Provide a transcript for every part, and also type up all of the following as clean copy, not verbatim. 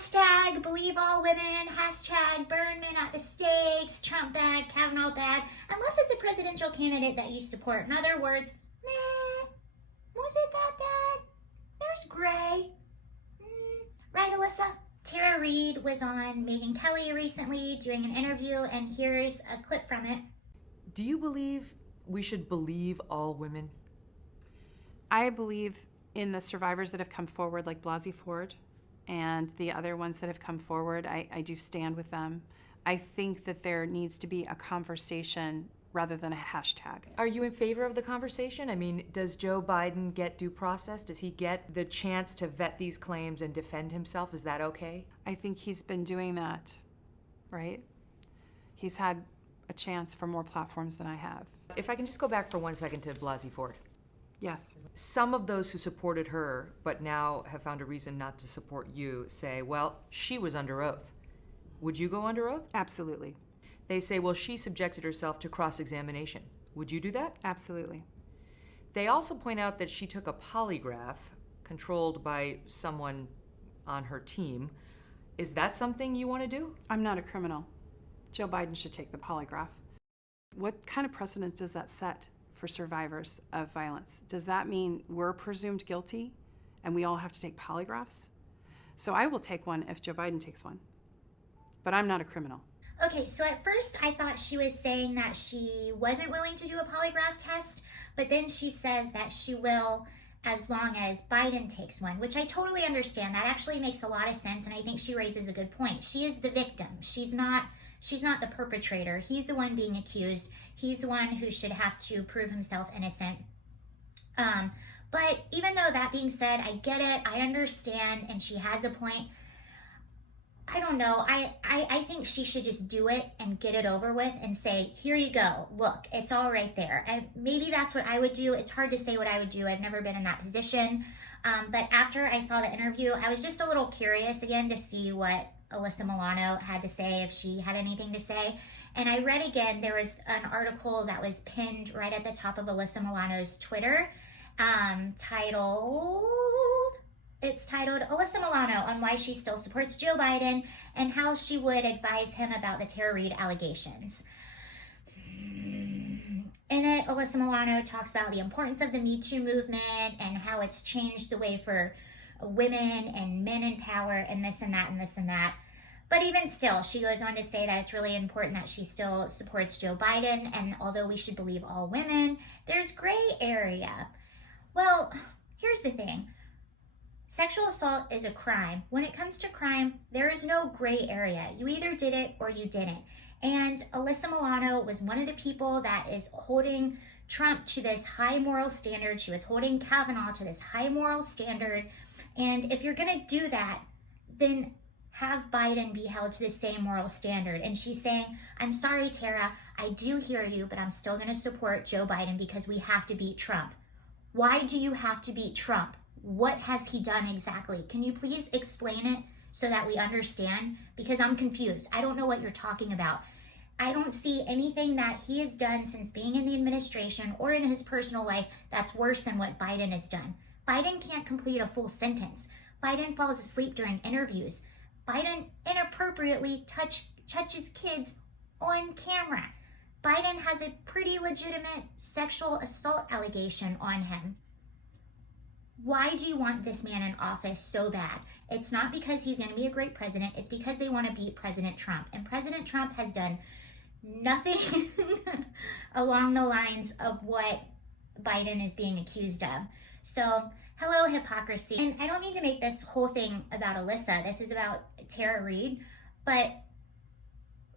Hashtag believe all women, hashtag burn men at the stakes, Trump bad, Kavanaugh bad, unless it's a presidential candidate that you support. In other words, nah, was it that bad? There's gray. Right, Alyssa? Tara Reade was on Megyn Kelly recently doing an interview, and here's a clip from it. Do you believe we should believe all women? I believe in the survivors that have come forward, like Blasey Ford, and the other ones that have come forward. I do stand with them. I think that there needs to be a conversation rather than a hashtag. Are you in favor of the conversation? I mean, does Joe Biden get due process? Does he get the chance to vet these claims and defend himself? Is that okay? I think he's been doing that, right? He's had a chance for more platforms than I have. If I can just go back for 1 second to Blasey Ford. Yes. Some of those who supported her, but now have found a reason not to support you, say, well, she was under oath. Would you go under oath? Absolutely. They say, well, she subjected herself to cross-examination. Would you do that? Absolutely. They also point out that she took a polygraph controlled by someone on her team. Is that something you want to do? I'm not a criminal. Joe Biden should take the polygraph. What kind of precedent does that set for survivors of violence? Does that mean we're presumed guilty and we all have to take polygraphs? So I will take one if Joe Biden takes one, but I'm not a criminal. Okay, so at first I thought she was saying that she wasn't willing to do a polygraph test, but then she says that she will as long as Biden takes one, which I totally understand. That actually makes a lot of sense, and I think she raises a good point. She is the victim. She's not the perpetrator. He's the one being accused. He's the one who should have to prove himself innocent. But even though that being said, I get it, I understand, and she has a point. I don't know. I think she should just do it and get it over with and say, here you go. Look, it's all right there. And maybe that's what I would do. It's hard to say what I would do. I've never been in that position. But after I saw the interview, I was just a little curious again to see what Alyssa Milano had to say, if she had anything to say. And I read again, there was an article that was pinned right at the top of Alyssa Milano's Twitter, It's titled Alyssa Milano on why she still supports Joe Biden and how she would advise him about the Tara Reade allegations. In it, Alyssa Milano talks about the importance of the Me Too movement and how it's changed the way for women and men in power and this and that and this and that. But even still, she goes on to say that it's really important that she still supports Joe Biden, and although we should believe all women, there's gray area. Well, here's the thing. Sexual assault is a crime. When it comes to crime, there is no gray area. You either did it or you didn't. And Alyssa Milano was one of the people that is holding Trump to this high moral standard. She was holding Kavanaugh to this high moral standard. And if you're going to do that, then have Biden be held to the same moral standard. And she's saying, I'm sorry, Tara, I do hear you, but I'm still going to support Joe Biden because we have to beat Trump. Why do you have to beat Trump? What has he done exactly? Can you please explain it so that we understand? Because I'm confused. I don't know what you're talking about. I don't see anything that he has done since being in the administration or in his personal life that's worse than what Biden has done. Biden can't complete a full sentence. Biden falls asleep during interviews. Biden inappropriately touches kids on camera. Biden has a pretty legitimate sexual assault allegation on him. Why do you want this man in office so bad? It's not because he's going to be a great president. It's because they want to beat President Trump. And President Trump has done nothing along the lines of what Biden is being accused of. So, hello, hypocrisy. And I don't mean to make this whole thing about Alyssa. This is about Tara Reade. But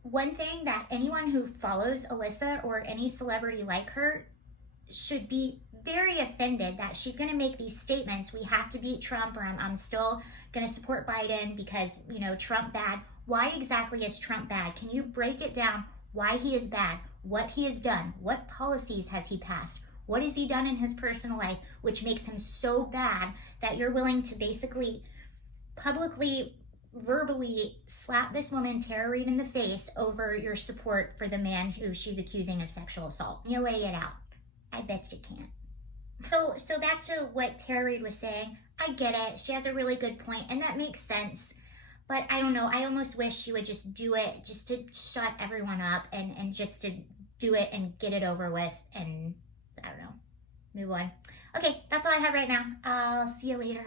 one thing that anyone who follows Alyssa or any celebrity like her should be very offended that she's going to make these statements. We have to beat Trump, or I'm still going to support Biden because, you know, Trump bad. Why exactly is Trump bad? Can you break it down why he is bad, what he has done, what policies has he passed, what has he done in his personal life, which makes him so bad that you're willing to basically publicly, verbally slap this woman, Tara Reade, in the face over your support for the man who she's accusing of sexual assault. You lay it out. I bet you can't. So back to what Tara Reade was saying. I get it. She has a really good point, and that makes sense. But I don't know. I almost wish she would just do it just to shut everyone up and just to do it and get it over with and, I don't know, move on. Okay, that's all I have right now. I'll see you later.